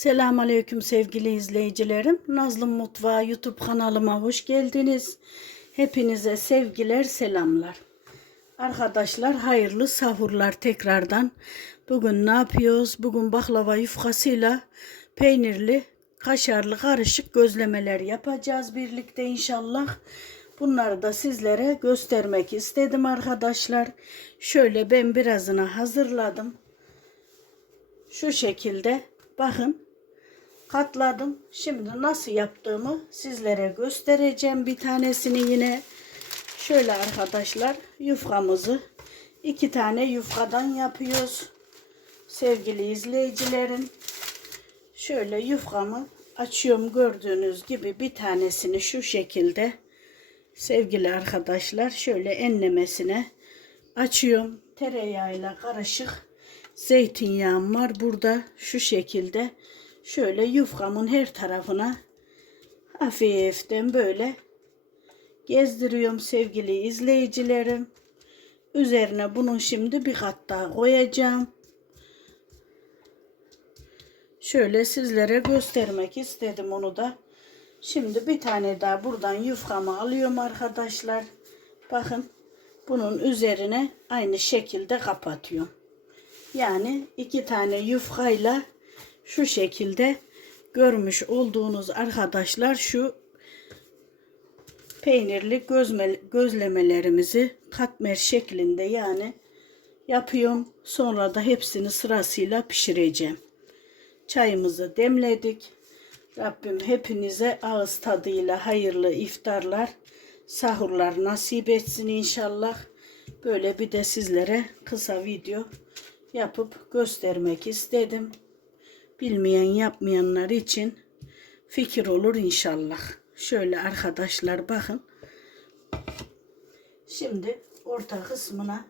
Selamun Aleyküm sevgili izleyicilerim. Nazlı Mutfağı YouTube kanalıma hoş geldiniz. Hepinize sevgiler, selamlar. Arkadaşlar hayırlı sahurlar tekrardan. Bugün ne yapıyoruz? Bugün baklava yufkasıyla peynirli, kaşarlı karışık gözlemeler yapacağız birlikte inşallah. Bunları da sizlere göstermek istedim arkadaşlar. Şöyle ben birazını hazırladım. Şu şekilde bakın katladım. Şimdi nasıl yaptığımı sizlere göstereceğim. Bir tanesini yine şöyle arkadaşlar yufkamızı iki tane yufkadan yapıyoruz. Sevgili izleyicilerim şöyle yufkamı açıyorum gördüğünüz gibi bir tanesini şu şekilde sevgili arkadaşlar şöyle enlemesine açıyorum tereyağıyla karışık zeytinyağım var burada şu şekilde şöyle yufkamın her tarafına hafiften böyle gezdiriyorum sevgili izleyicilerim. Üzerine bunun şimdi bir kat daha koyacağım. Şöyle sizlere göstermek istedim onu da. Şimdi bir tane daha buradan yufkamı alıyorum arkadaşlar. Bakın bunun üzerine aynı şekilde kapatıyorum. Yani iki tane yufkayla şu şekilde görmüş olduğunuz arkadaşlar şu peynirli gözme, gözlemelerimizi katmer şeklinde yani yapıyorum. Sonra da hepsini sırasıyla pişireceğim. Çayımızı demledik. Rabbim hepinize ağız tadıyla hayırlı iftarlar, sahurlar nasip etsin inşallah. Böyle bir de sizlere kısa video yapıp göstermek istedim. Bilmeyen yapmayanlar için fikir olur inşallah. Şöyle arkadaşlar bakın. Şimdi orta kısmına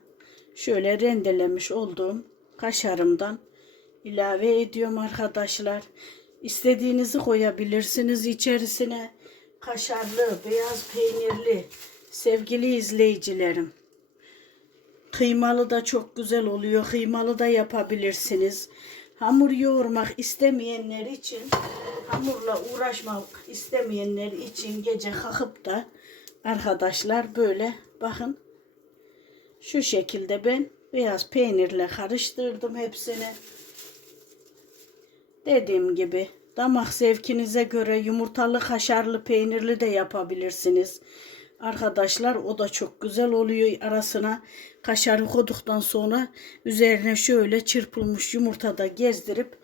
şöyle rendelemiş olduğum kaşarımdan ilave ediyorum arkadaşlar. İstediğinizi koyabilirsiniz içerisine. Kaşarlı, beyaz peynirli sevgili izleyicilerim. Kıymalı da çok güzel oluyor. Kıymalı da yapabilirsiniz. Hamur yoğurmak istemeyenler için, hamurla uğraşmak istemeyenler için gece kalkıp da arkadaşlar böyle bakın şu şekilde ben beyaz peynirle karıştırdım hepsini. Dediğim gibi damak zevkinize göre yumurtalı, kaşarlı, peynirli de yapabilirsiniz. Arkadaşlar o da çok güzel oluyor. Arasına kaşarı koyduktan sonra üzerine şöyle çırpılmış yumurta da gezdirip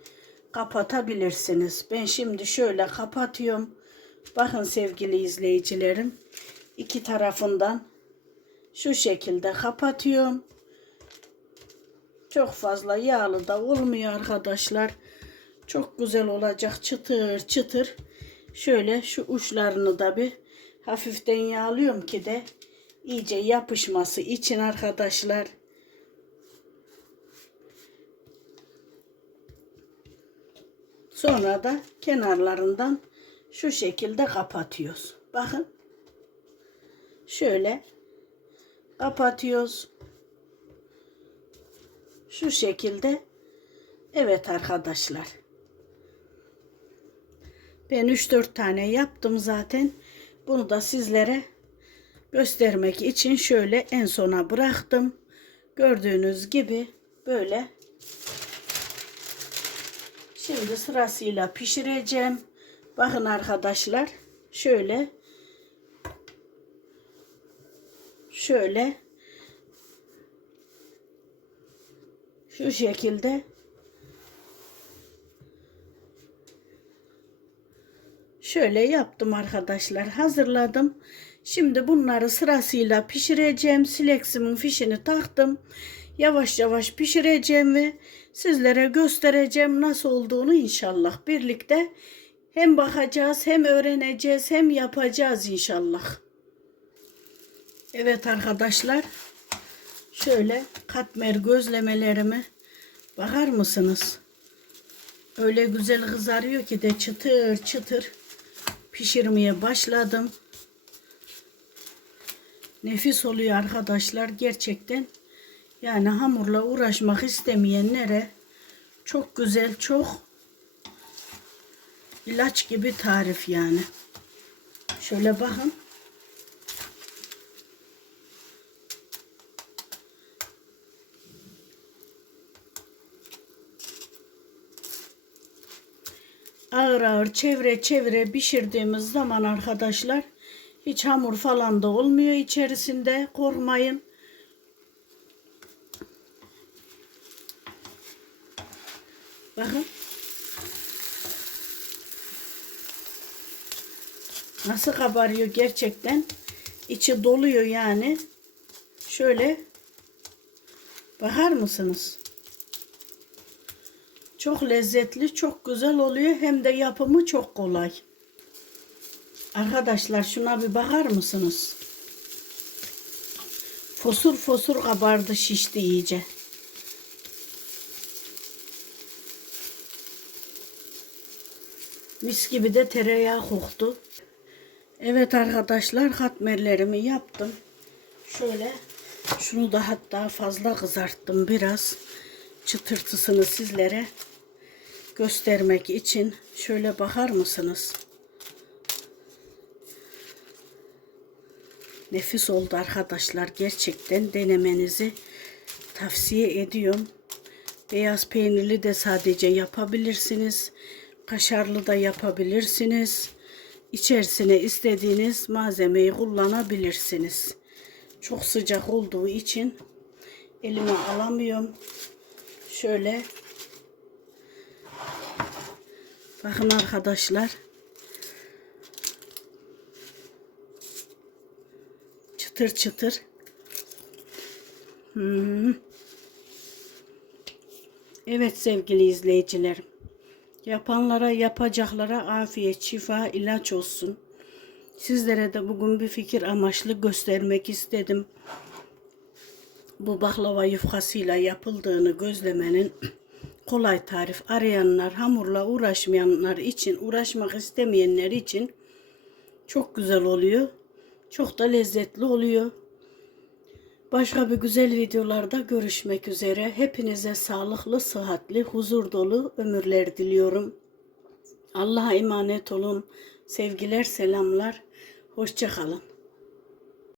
kapatabilirsiniz. Ben şimdi şöyle kapatıyorum. Bakın sevgili izleyicilerim. iki tarafından şu şekilde kapatıyorum. Çok fazla yağlı da olmuyor arkadaşlar. Çok güzel olacak çıtır çıtır. Şöyle şu uçlarını da bir hafiften yağlıyorum ki de iyice yapışması için arkadaşlar. Sonra da kenarlarından şu şekilde kapatıyoruz. Bakın. Şöyle kapatıyoruz. Şu şekilde. Evet arkadaşlar. Ben 3-4 tane yaptım zaten. Bunu da sizlere göstermek için şöyle en sona bıraktım. Gördüğünüz gibi böyle. Şimdi sırasıyla pişireceğim. Bakın arkadaşlar şöyle şöyle şu şekilde Şöyle yaptım arkadaşlar. Hazırladım. Şimdi bunları sırasıyla pişireceğim. Sileksimin fişini taktım. Yavaş yavaş pişireceğim ve sizlere göstereceğim nasıl olduğunu inşallah. Birlikte hem bakacağız hem öğreneceğiz hem yapacağız inşallah. Evet arkadaşlar. Şöyle katmer gözlemelerimi bakar mısınız? Öyle güzel kızarıyor ki de çıtır çıtır pişirmeye başladım. Nefis oluyor arkadaşlar gerçekten. Yani hamurla uğraşmak istemeyenlere çok güzel, çok ilaç gibi tarif yani. Şöyle bakın. Ağır ağır çevre çevre pişirdiğimiz zaman arkadaşlar hiç hamur falan da olmuyor içerisinde. Korkmayın. Bakın. Nasıl kabarıyor gerçekten. İçi doluyor yani. Şöyle bakar mısınız? Çok lezzetli, çok güzel oluyor. Hem de yapımı çok kolay. Arkadaşlar şuna bir bakar mısınız? Fosur fosur kabardı, şişti iyice. Mis gibi de tereyağı koktu. Evet arkadaşlar katmerlerimi yaptım. Şöyle şunu da hatta fazla kızarttım biraz. Çıtırtısını sizlere göstermek için. Şöyle bakar mısınız? Nefis oldu arkadaşlar. Gerçekten denemenizi tavsiye ediyorum. Beyaz peynirli de sadece yapabilirsiniz. Kaşarlı da yapabilirsiniz. İçerisine istediğiniz malzemeyi kullanabilirsiniz. Çok sıcak olduğu için elime alamıyorum. Şöyle bakın arkadaşlar. Çıtır çıtır. Hmm. Evet sevgili izleyicilerim. Yapanlara, yapacaklara afiyet, şifa, ilaç olsun. Sizlere de bugün bir fikir amaçlı göstermek istedim. Bu baklava yufkasıyla yapıldığını gözlemenin kolay tarif arayanlar, hamurla uğraşmayanlar için, uğraşmak istemeyenler için çok güzel oluyor. Çok da lezzetli oluyor. Başka bir güzel videolarda görüşmek üzere. Hepinize sağlıklı, sıhhatli, huzur dolu ömürler diliyorum. Allah'a emanet olun. Sevgiler, selamlar. Hoşçakalın.